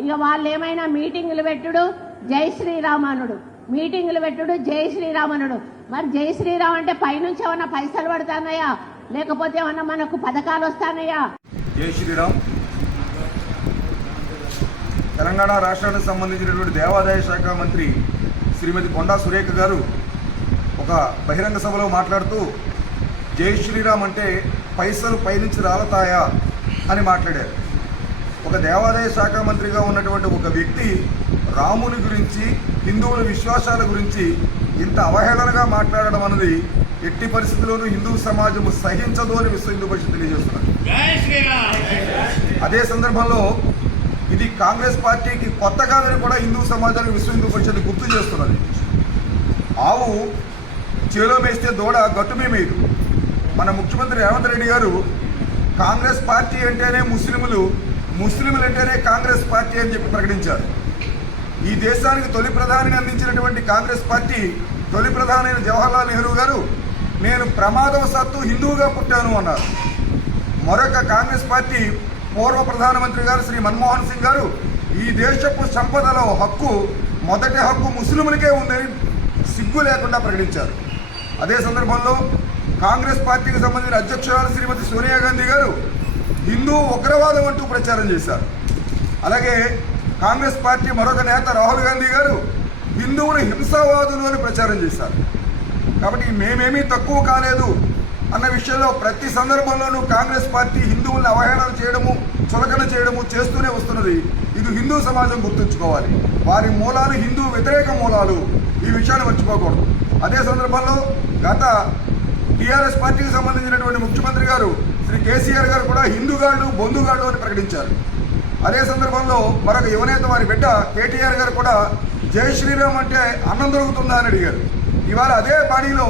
ఇక వాళ్ళు ఏమైనా మీటింగులు పెట్టుడు జై శ్రీరామనుడు, మీటింగులు పెట్టుడు జై శ్రీరామనుడు. మరి జై శ్రీరామ్ అంటే పైనుంచి ఏమన్నా పైసలు పడతానయా, లేకపోతే ఏమన్నా మనకు పథకాలు వస్తానయా? జై శ్రీరామ్. తెలంగాణ రాష్ట్రానికి సంబంధించినటువంటి దేవాదాయ శాఖ మంత్రి శ్రీమతి కొండా సురేఖ గారు ఒక బహిరంగ సభలో మాట్లాడుతూ జై శ్రీరామ్ అంటే పైసలు పైనుంచి రాలతాయా అని మాట్లాడారు. ఒక దేవాదాయ శాఖ మంత్రిగా ఉన్నటువంటి ఒక వ్యక్తి రాముని గురించి, హిందువుల విశ్వాసాల గురించి ఇంత అవహేళనగా మాట్లాడడం అన్నది ఎట్టి పరిస్థితుల్లోనూ హిందూ సమాజము సహించదు అని విశ్వ హిందూ పరిషత్ తెలియజేస్తున్నారు. అదే సందర్భంలో ఇది కాంగ్రెస్ పార్టీకి కొత్త కాదని కూడా హిందూ సమాజానికి విశ్వ హిందూ పరిషత్ గుర్తు చేస్తున్నది. ఆవు చేలో వేస్తే దూడ గట్టుమే మేదు. మన ముఖ్యమంత్రి రేవంత్ రెడ్డి గారు కాంగ్రెస్ పార్టీ అంటేనే ముస్లింలు అంటేనే కాంగ్రెస్ పార్టీ అని చెప్పి ప్రకటించారు. ఈ దేశానికి తొలి ప్రధానిని అందించినటువంటి కాంగ్రెస్ పార్టీ తొలి ప్రధాని అయిన జవహర్లాల్ నెహ్రూ గారు నేను ప్రమాదవశాత్తు హిందువుగా పుట్టాను అన్నారు. మరొక కాంగ్రెస్ పార్టీ పూర్వ ప్రధానమంత్రి గారు శ్రీ మన్మోహన్ సింగ్ గారు ఈ దేశపు సంపదలో మొదటి హక్కు ముస్లింలకే ఉందని సిగ్గు లేకుండా ప్రకటించారు. అదే సందర్భంలో కాంగ్రెస్ పార్టీకి సంబంధించిన అధ్యక్షురాలు శ్రీమతి సోనియా గాంధీ గారు హిందూ ఉగ్రవాదం అంటూ ప్రచారం చేశారు. అలాగే కాంగ్రెస్ పార్టీ మరొక నేత రాహుల్ గాంధీ గారు హిందువులు హింసావాదులు అని ప్రచారం చేశారు. కాబట్టి మేమేమీ తక్కువ కాలేదు అన్న విషయంలో ప్రతి సందర్భంలోనూ కాంగ్రెస్ పార్టీ హిందువులను అవహేళన చేయడము, చులకన చేయడము చేస్తూనే వస్తున్నది. ఇది హిందూ సమాజం గుర్తుంచుకోవాలి. వారి మూలాలు హిందూ వ్యతిరేక మూలాలు, ఈ విషయాన్ని మర్చిపోకూడదు. అదే సందర్భంలో గత టీఆర్ఎస్ పార్టీకి సంబంధించినటువంటి ముఖ్యమంత్రి గారు శ్రీ కేసీఆర్ గారు కూడా హిందూగాళ్ళు బొందుగాళ్ళు అని ప్రకటించారు. అదే సందర్భంలో మరొక యువనేత వారి బిడ్డ కేటీఆర్ గారు కూడా జై శ్రీరామ్ అంటే అన్నం దొరుకుతుందా అని అడిగారు. ఇవాళ అదే బాడీలో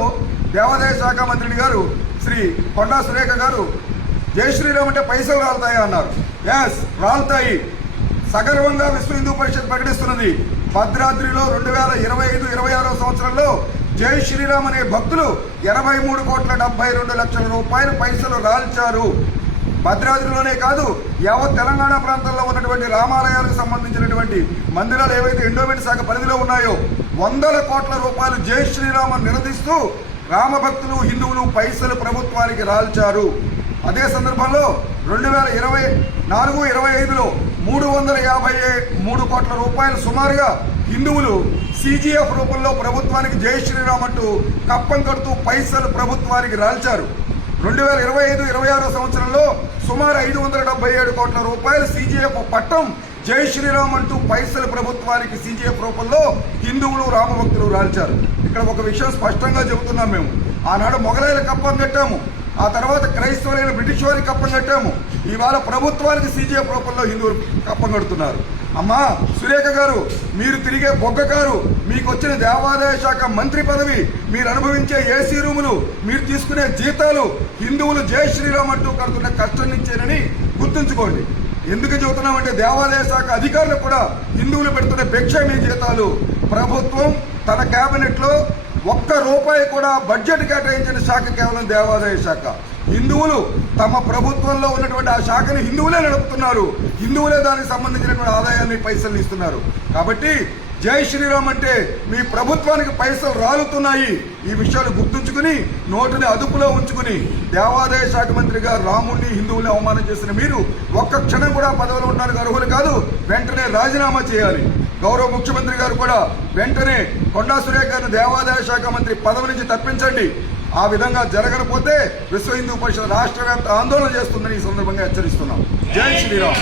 దేవాదాయ శాఖ మంత్రి గారు శ్రీ కొండా సురేఖ గారు జై శ్రీరామ్ అంటే పైసలు రాలుతాయా అన్నారు. ఎస్, రాలుతాయి. సగర్వంగా విశ్వ హిందూ పరిషత్ ప్రకటిస్తున్నది. భద్రాద్రిలో 2025-26 సంవత్సరంలో జై శ్రీరామ్ అనే భక్తులు 83,72,00,000 రూపాయల పైసలు రాల్చారు. భద్రాద్రిలోనే కాదు, యావత్ తెలంగాణ ప్రాంతంలో ఉన్నటువంటి రామాలయాలకు సంబంధించినటువంటి మందిరాలు ఏవైతే ఎండోమెంట్ శాఖ పరిధిలో ఉన్నాయో 100 కోట్ల రూపాయలు జై శ్రీరామ్ నిలదీస్తూ రామభక్తులు, హిందువులు పైసలు ప్రభుత్వానికి రాల్చారు. అదే సందర్భంలో 2024-25లో 353 కోట్ల రూపాయలు సుమారుగా హిందువులు CGF రూపంలో ప్రభుత్వానికి జై శ్రీరామ్ అంటూ కప్పం కడుతూ పైసలు ప్రభుత్వానికి రాల్చారు. 2025-26 సంవత్సరంలో సుమారు 577 కోట్ల రూపాయలు CGF పట్టం జై శ్రీరామ్ అంటూ పైసలు ప్రభుత్వానికి CGF రూపంలో హిందువులు, రామభక్తులు రాల్చారు. ఇక్కడ ఒక విషయం స్పష్టంగా చెబుతున్నాం. మేము ఆనాడు మొఘలాయల కప్పం కట్టాము, ఆ తర్వాత క్రైస్తవులైన బ్రిటిష్ వారికి కప్పం కట్టాము. ఇవాళ ప్రభుత్వానికి CGF రూపంలో హిందువులు కప్పం కడుతున్నారు. అమ్మా సురేఖ గారు, మీరు తిరిగే బొగ్గకారు, మీకు వచ్చిన దేవాదాయ శాఖ మంత్రి పదవి, మీరు అనుభవించే ఏసీ రూములు, మీరు తీసుకునే జీతాలు హిందువులు జై శ్రీరామ్ అంటూ కడుతున్న కష్టం నుంచేనని గుర్తుంచుకోండి. ఎందుకు చెబుతున్నామంటే దేవాదాయ శాఖ అధికారులు కూడా హిందువులు పెడుతున్న భిక్ష మీ జీతాలు. ప్రభుత్వం తన కేబినెట్ లో ₹1 కూడా బడ్జెట్ కేటాయించిన శాఖ కేవలం దేవాదాయ శాఖ. హిందువులు తమ ప్రభుత్వంలో ఉన్నటువంటి ఆ శాఖని హిందువులే నడుపుతున్నారు. హిందువులే దానికి సంబంధించినటువంటి ఆదాయాన్ని పైసలు ఇస్తున్నారు. కాబట్టి జై శ్రీరామ్ అంటే మీ ప్రభుత్వానికి పైసలు రాలుతున్నాయి. ఈ విషయాలు గుర్తుంచుకుని నోటిని అదుపులో ఉంచుకుని దేవాదాయ శాఖ మంత్రిగా రాముడిని, హిందువుల్ని అవమానం చేసిన మీరు ఒక్క క్షణం కూడా పదవిలో ఉండడానికి అర్హులు కాదు. వెంటనే రాజీనామా చేయాలి. గౌరవ ముఖ్యమంత్రి గారు కూడా వెంటనే కొండా సురేఖ గారిని దేవాదాయ శాఖ మంత్రి పదవి నుంచి తప్పించండి. ఆ విధంగా జరగకపోతే విశ్వ హిందూ పరిషత్ రాష్ట్ర వ్యాప్త ఆందోళన చేస్తుందని ఈ సందర్భంగా హెచ్చరిస్తున్నాం. జై శ్రీరామ్.